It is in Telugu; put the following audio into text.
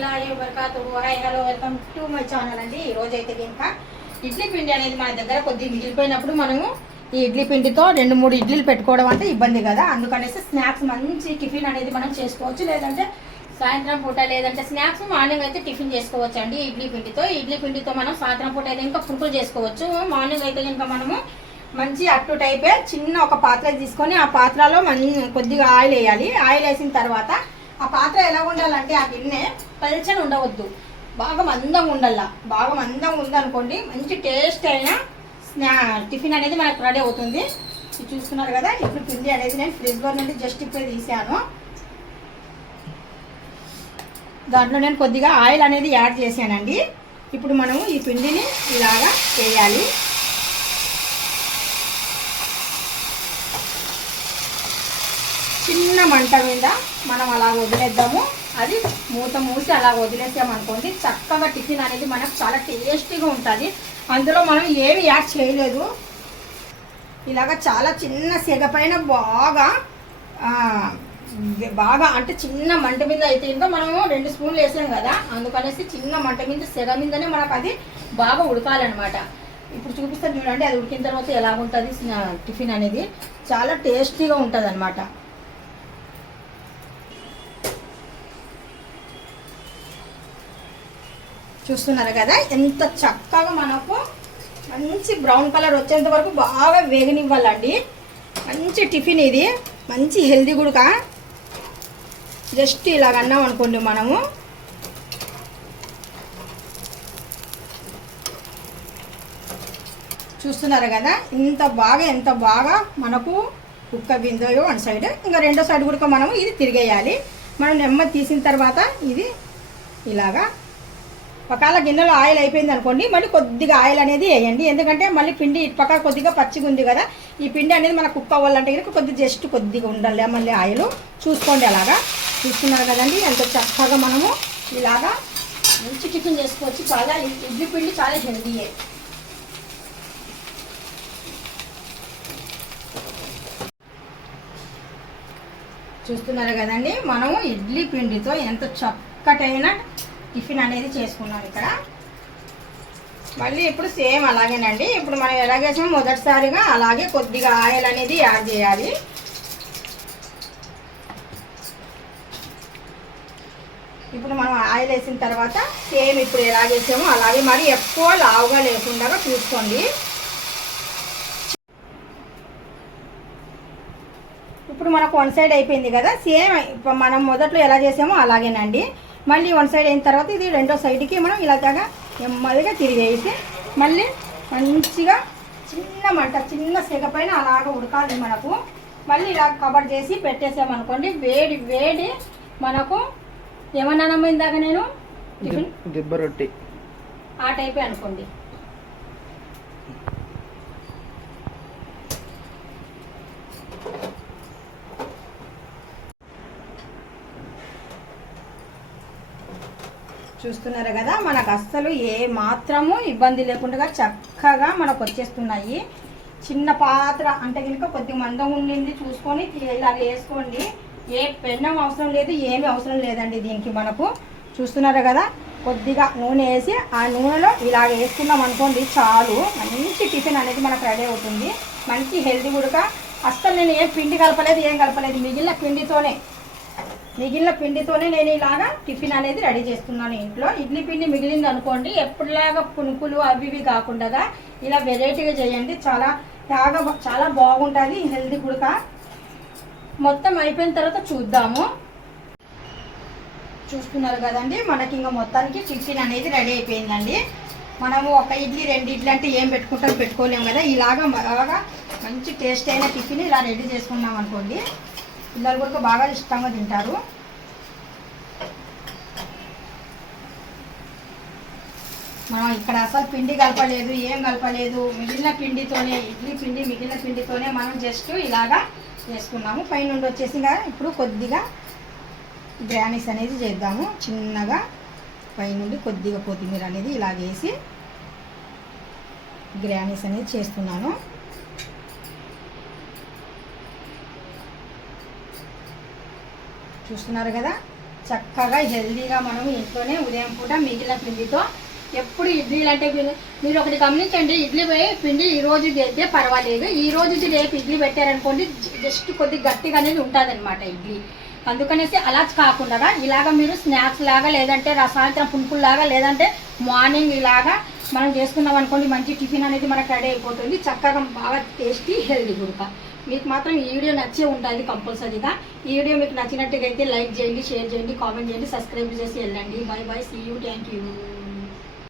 వరహమతుల్లాహి వబరకాతుహు. Hi hello welcome to my channel అండి. ఈ రోజు అయితే కనుక ఇడ్లీ పిండి అనేది మన దగ్గర కొద్దిగా మిగిలిపోయినప్పుడు మనము ఈ ఇడ్లీ పిండితో 2-3 ఇడ్లీలు పెట్టుకోవడం అంటే ఇబ్బంది కదా. అందుకనేసి స్నాక్స్ మంచి టిఫిన్ అనేది మనం చేసుకోవచ్చు. లేదంటే సాయంత్రం పూట లేదంటే స్నాక్స్ మార్నింగ్ అయితే టిఫిన్ చేసుకోవచ్చు అండి. ఇడ్లీ పిండితో మనం సాయంత్రం పూట అయితే ఇంకా పునుకులు చేసుకోవచ్చు. మార్నింగ్ అయితే కనుక మనము మంచి అట్టు టైపే చిన్న ఒక పాత్ర తీసుకొని ఆ పాత్రలో కొద్దిగా ఆయిల్ వేయాలి. ఆయిల్ వేసిన తర్వాత ఆ పాత్ర ఎలా ఉండాలంటే ఆ గిన్నె పల్చని ఉండవద్దు, బాగా మందంగా ఉండాల. బాగా మందంగా ఉందనుకోండి మంచి టేస్ట్ అయిన టిఫిన్ అనేది మనకు రెడీ అవుతుంది. ఇది చూస్తున్నారు కదా, ఇప్పుడు పిండి అనేది నేను ఫ్రిడ్జ్లో నుండి జస్ట్ ఇప్పుడే తీసాను. దాంట్లో నేను కొద్దిగా ఆయిల్ అనేది యాడ్ చేశానండి. ఇప్పుడు మనము ఈ పిండిని ఇలాగా వేయాలి. చిన్న మంట మీద మనం అలా వదిలేద్దాము. అది మూత మూసి అలా వదిలేసామనుకోండి చక్కగా టిఫిన్ అనేది మనకు చాలా టేస్టీగా ఉంటుంది. అందులో మనం ఏమి యాడ్ చేయలేదు. ఇలాగ చాలా చిన్న సెగ పైన బాగా అంటే చిన్న మంట మీద అయితే ఇంకా మనము 2 స్పూన్లు వేసాం కదా, అందుకనేసి చిన్న మంట మీద సెగ మీదనే మనకు అది బాగా ఉడకాలన్నమాట. ఇప్పుడు చూపిస్తాను చూడండి, అది ఉడికిన తర్వాత ఎలా ఉంటుంది టిఫిన్ అనేది. చాలా టేస్టీగా ఉంటుంది అన్నమాట. చూస్తున్నారు కదా ఎంత చక్కగా మనకు మంచి బ్రౌన్ కలర్ వచ్చేంత వరకు బాగా వేగనివ్వాలండి. మంచి టిఫిన్ ఇది, మంచి హెల్దీ కూడా. జస్ట్ ఇలాగ అన్నాం అనుకోండి మనము చూస్తున్నారు కదా ఎంత బాగా మనకు కుక్క బిందయో వన్ సైడ్, ఇంకా రెండో సైడ్ కూడా మనము ఇది తిరిగేయాలి. మనం నెమ్మది తీసిన తర్వాత ఇది ఇలాగా ఒకవేళ గిన్నెలో ఆయిల్ అయిపోయింది అనుకోండి మళ్ళీ కొద్దిగా ఆయిల్ అనేది వేయండి. ఎందుకంటే మళ్ళీ పిండి ఇటు పక్క కొద్దిగా పచ్చిగా ఉంది కదా, ఈ పిండి అనేది మన కుక్ అవ్వాలంటే కనుక కొద్దిగా ఉండాలి మళ్ళీ ఆయిల్ చూసుకోండి. అలాగా చూస్తున్నారు కదండి ఎంత చక్కగా మనము ఇలాగా మంచి టిఫిన్ చేసుకోవచ్చు. చాలా ఇడ్లీ పిండి చాలా హెల్దీయే. చూస్తున్నారు కదండి మనము ఇడ్లీ పిండితో ఎంత చక్కటైన టిఫిన్ అనేది చేసుకున్నాం ఇక్కడ. మళ్ళీ ఇప్పుడు సేమ్ అలాగేనండి. ఇప్పుడు మనం ఎలాగేసామో మొదటిసారిగా అలాగే కొద్దిగా ఆయిల్ అనేది యాడ్ చేయాలి. ఇప్పుడు మనం ఆయిల్ వేసిన తర్వాత సేమ్ ఇప్పుడు ఎలా చేసామో అలాగే, మరి ఎక్కువ లావుగా లేకుండా చూసుకోండి. ఇప్పుడు మనకు వన్ సైడ్ అయిపోయింది కదా, సేమ్ మనం మొదట్లో ఎలా చేసామో అలాగేనండి. మళ్ళీ వన్ సైడ్ అయిన తర్వాత ఇది రెండో సైడ్కి మనం ఇలాగా నెమ్మదిగా తిరిగేసి మళ్ళీ మంచిగా చిన్న మంట చిన్న సెగ పైన అలాగ ఉడకాలి మనకు. మళ్ళీ ఇలా కవర్ చేసి పెట్టేసామనుకోండి వేడి వేడి మనకు ఏమన్నానమ్మా ఇందాక నేను టిఫిన్ దిబ్బ రొట్టి ఆ టైపే అనుకోండి. చూస్తున్నారు కదా మనకు అస్సలు ఏ మాత్రము ఇబ్బంది లేకుండా చక్కగా మనకు వచ్చేస్తున్నాయి. చిన్న పాత్ర అంటే కనుక కొద్దిగా మందం ఉండింది చూసుకొని ఇలా వేసుకోండి. ఏ పెన్నం అవసరం లేదు, ఏమీ అవసరం లేదండి దీనికి మనకు. చూస్తున్నారు కదా కొద్దిగా నూనె వేసి ఆ నూనెలో ఇలా వేసుకున్నాం అనుకోండి చాలు, మంచి టిఫిన్ అనేది మనకు రెడీ అవుతుంది. మంచి హెల్దీ కూడా. అస్సలు నేను ఏం పిండి కలపలేదు, ఏం కలపలేదు. మిగిలిన పిండితోనే నేను ఇలాగా టిఫిన్ అనేది రెడీ చేస్తున్నాను ఇంట్లో. ఇడ్లీ పిండి మిగిలింది అనుకోండి ఎప్పటిలాగా పునుకులు అవి ఇవి కాకుండా ఇలా వెరైటీగా చేయండి. చాలా బాగుంటుంది, హెల్దీ కూడా. మొత్తం అయిపోయిన తర్వాత చూద్దాము. చూస్తున్నారు కదండి మనకి ఇంకా మొత్తానికి టిఫిన్ అనేది రెడీ అయిపోయిందండి. మనము ఒక ఇడ్లీ 2 ఇడ్లీ అంటే ఏం పెట్టుకోలేము కదా. ఇలాగా బాగా మంచి టేస్ట్ అయిన టిఫిన్ ఇలా రెడీ చేసుకున్నాం అనుకోండి పిల్లలు కూడా బాగా ఇష్టంగా తింటారు. మనం ఇక్కడ అసలు పిండి కలపలేదు, ఏం కలపలేదు. మిగిలిన పిండితోనే మనం జస్ట్ ఇలాగా వేసుకున్నాము. పైనుండి వచ్చేసి ఇప్పుడు కొద్దిగా గ్రానీస్ అనేది చేద్దాము. చిన్నగా పైనుండి కొద్దిగా కొత్తిమీర అనేది ఇలాగేసి గ్రానీస్ అనేది చేస్తున్నాను. చూస్తున్నారు కదా చక్కగా హెల్దీగా మనం ఇంట్లోనే ఉదయం పూట మిగిలిన పిండితో ఎప్పుడు ఇడ్లీలు అంటే మీరు ఒకటి గమనించండి, ఇడ్లీ పిండి ఈ రోజు అయితే పర్వాలేదు, ఈ రోజు రేపు ఇడ్లీ పెట్టారనుకోండి జస్ట్ కొద్దిగా గట్టిగా అనేది ఉంటుంది అనమాట ఇడ్లీ. అందుకనేసి అలా కాకుండా ఇలాగ మీరు స్నాక్స్ లాగా లేదంటే సాయంత్రం పునుకుల్లాగా లేదంటే మార్నింగ్ ఇలాగా మనం చేసుకున్నాం అనుకోండి మంచి టిఫిన్ అనేది మనకు రెడీ అయిపోతుంది, చక్కగా బాగా టేస్టీ హెల్దీ కూడా. మీకు మాత్రం ఈ వీడియో నచ్చే ఉంటుంది కంపల్సరీగా. ఈ వీడియో మీకు నచ్చినట్టుగా అయితే లైక్ చేయండి, షేర్ చేయండి, కామెంట్ చేయండి, సబ్స్క్రైబ్ చేసి వెళ్ళండి. Bye bye, see you, thank you.